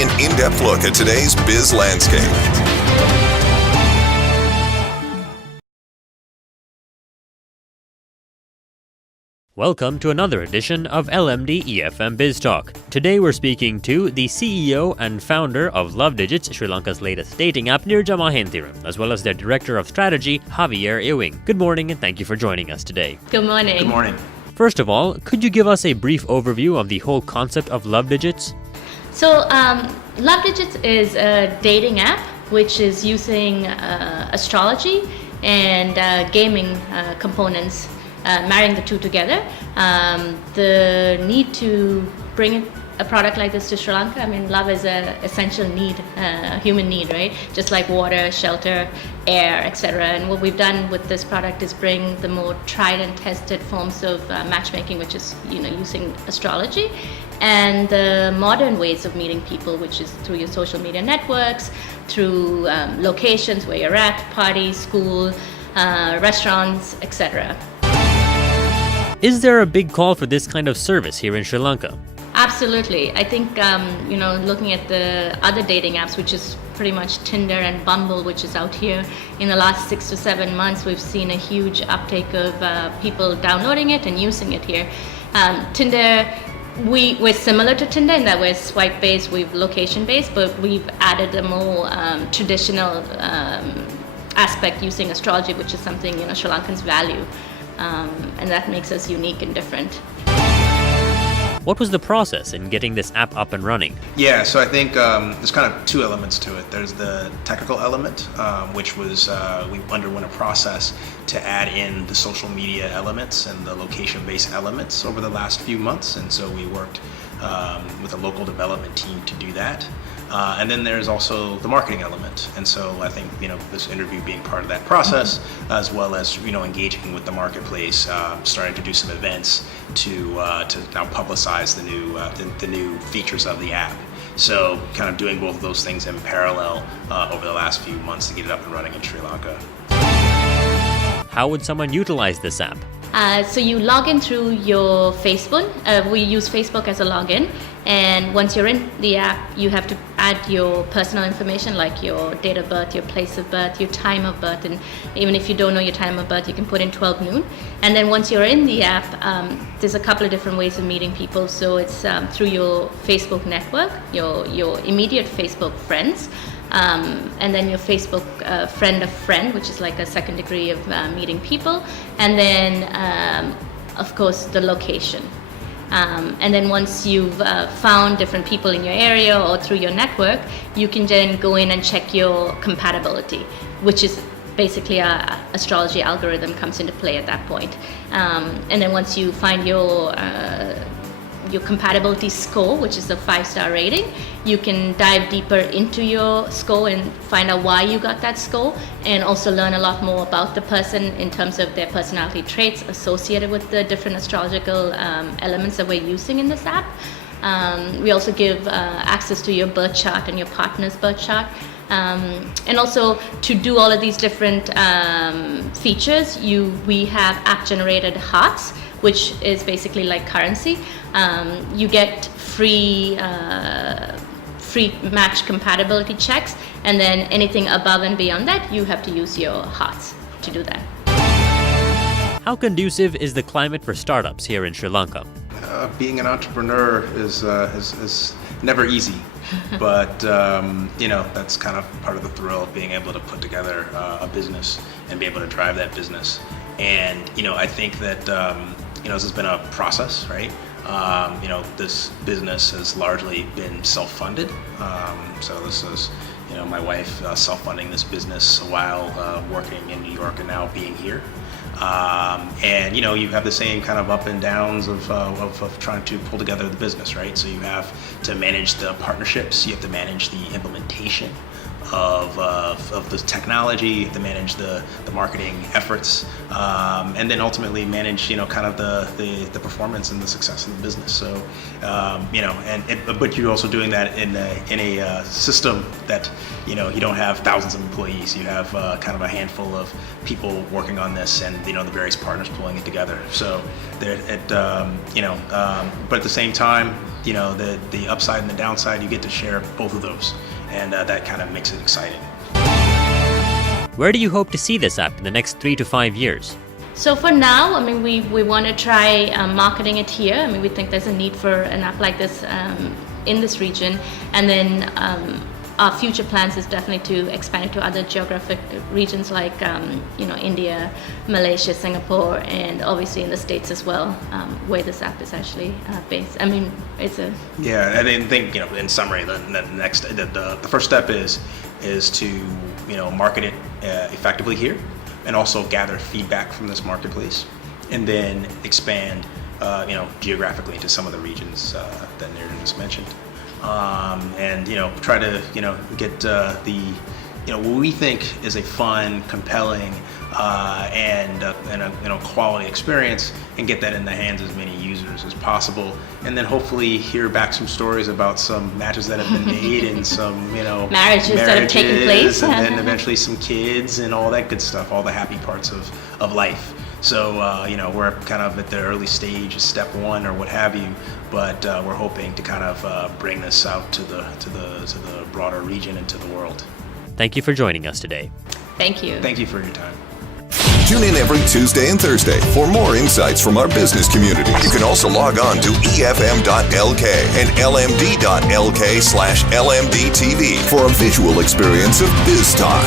An in-depth look at today's biz landscape. Welcome to another edition of LMD-E FM Biz Talk. Today we're speaking to the CEO and founder of Love Digits, Sri Lanka's latest dating app, Nirja Mahenthiran, as well as their Director of Strategy, Javier Ewing. Good morning and thank you for joining us today. Good morning. Good morning. First of all, could you give us a brief overview of the whole concept of Love Digits? So, Love Digits is a dating app which is using astrology and gaming components, marrying the two together. The need to bring a product like this to Sri Lanka, I mean, love is an essential need, human need, right? Just like water, shelter, air, etc. And what we've done with this product is bring the more tried and tested forms of matchmaking, which is, using astrology, and the modern ways of meeting people, which is through your social media networks, through locations where you're at, parties, school, restaurants, etc. Is there a big call for this kind of service here in Sri Lanka? Absolutely. I think, looking at the other dating apps, which is pretty much Tinder and Bumble, which is out here, in the last 6 to 7 months, we've seen a huge uptake of people downloading it and using it here. Tinder, we're similar to Tinder in that we're swipe-based, we're location-based, but we've added a more traditional aspect using astrology, which is something, Sri Lankans value. And that makes us unique and different. What was the process in getting this app up and running? Yeah, so I think there's kind of two elements to it. There's the technical element, which was we underwent a process to add in the social media elements and the location-based elements over the last few months, and so we worked with a local development team to do that. And then there's also the marketing element, and so I think this interview being part of that process, as well as engaging with the marketplace, starting to do some events to now publicize the new features of the app. So kind of doing both of those things in parallel over the last few months to get it up and running in Sri Lanka. How would someone utilize this app? So you log in through your Facebook. We use Facebook as a login, and once you're in the app, you have to add your personal information like your date of birth, your place of birth, your time of birth, and even if you don't know your time of birth, you can put in 12 noon. And then once you're in the app, there's a couple of different ways of meeting people. So it's through your Facebook network, your immediate Facebook friends, and then your Facebook friend of friend, which is like a second degree of meeting people, and then of course the location. And then once you've found different people in your area or through your network, you can then go in and check your compatibility, which is basically a astrology algorithm comes into play at that point. And then once you find your compatibility score, which is a 5-star rating, you can dive deeper into your score and find out why you got that score, and also learn a lot more about the person in terms of their personality traits associated with the different astrological elements that we're using in this app. We also give access to your birth chart and your partner's birth chart. And also to do all of these different features, we have app-generated hearts, which is basically like currency. You get free match compatibility checks, and then anything above and beyond that, you have to use your hearts to do that. How conducive is the climate for startups here in Sri Lanka? Being an entrepreneur is never easy, but that's kind of part of the thrill of being able to put together a business and be able to drive that business. And I think that this has been a process, right? This business has largely been self-funded. So this is, my wife self-funding this business while working in New York and now being here. And you have the same kind of up and downs of trying to pull together the business, right? So you have to manage the partnerships, you have to manage the implementation of the technology, to manage the marketing efforts, and then ultimately manage kind of the performance and the success of the business. So but you're also doing that in a system that you don't have thousands of employees. You have kind of a handful of people working on this, and the various partners pulling it together. So but at the same time, the upside and the downside, you get to share both of those, and that kind of makes it exciting. Where do you hope to see this app in the next 3 to 5 years? So for now, I mean, we want to try marketing it here. I mean, we think there's a need for an app like this in this region, and then our future plans is definitely to expand it to other geographic regions like India, Malaysia, Singapore, and obviously in the States as well, where this app is actually based. I mean, it's a I think in summary, the first step is to market it effectively here, and also gather feedback from this marketplace, and then expand geographically into some of the regions that Nirja just mentioned. And try to get what we think is a fun, compelling, and a quality experience, and get that in the hands of as many users as possible, and then hopefully hear back some stories about some matches that have been made, and some marriages that have taken place, and then eventually some kids and all that good stuff, all the happy parts of life. So we're kind of at the early stage, step one or what have you, but we're hoping to kind of bring this out to the broader region and to the world. Thank you for joining us today. Thank you. Thank you for your time. Tune in every Tuesday and Thursday for more insights from our business community. You can also log on to efm.lk and lmd.lk/lmdtv for a visual experience of Biz Talk.